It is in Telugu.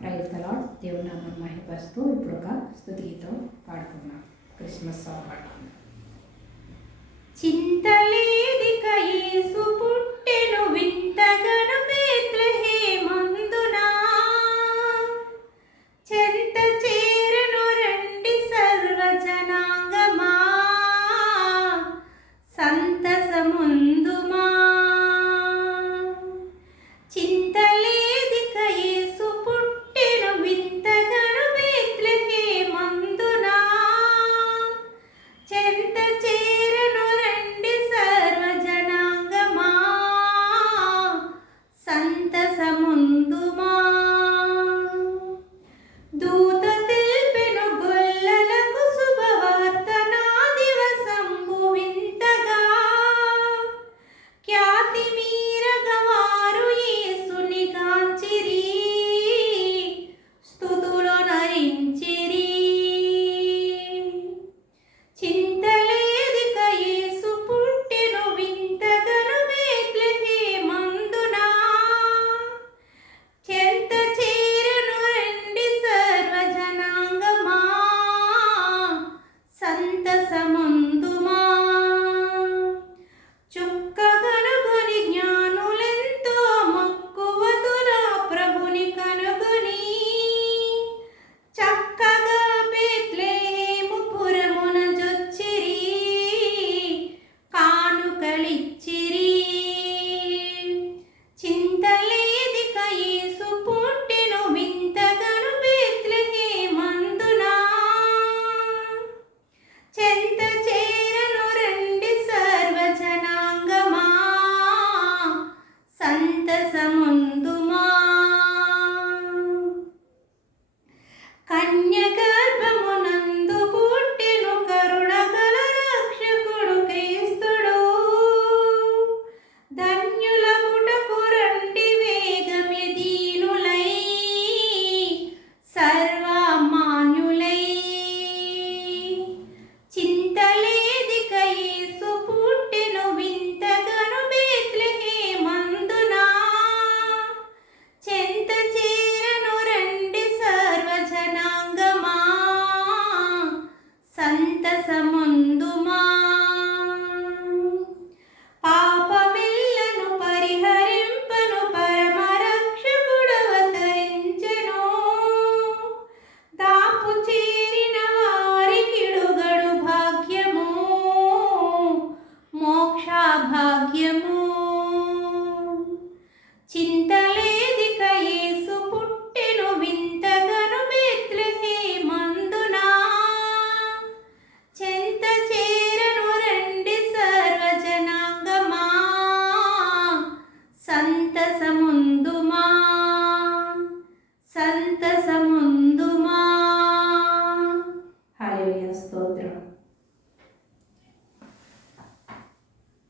ప్రైజ్ తలాడ్ దేవుడు నామం మహిపరుస్తూ ఇప్పుడు ఒక స్థుతి గీతం పాడుకున్నాం క్రిస్మస్ సాంగ్ పాడుకున్నాం చింతలే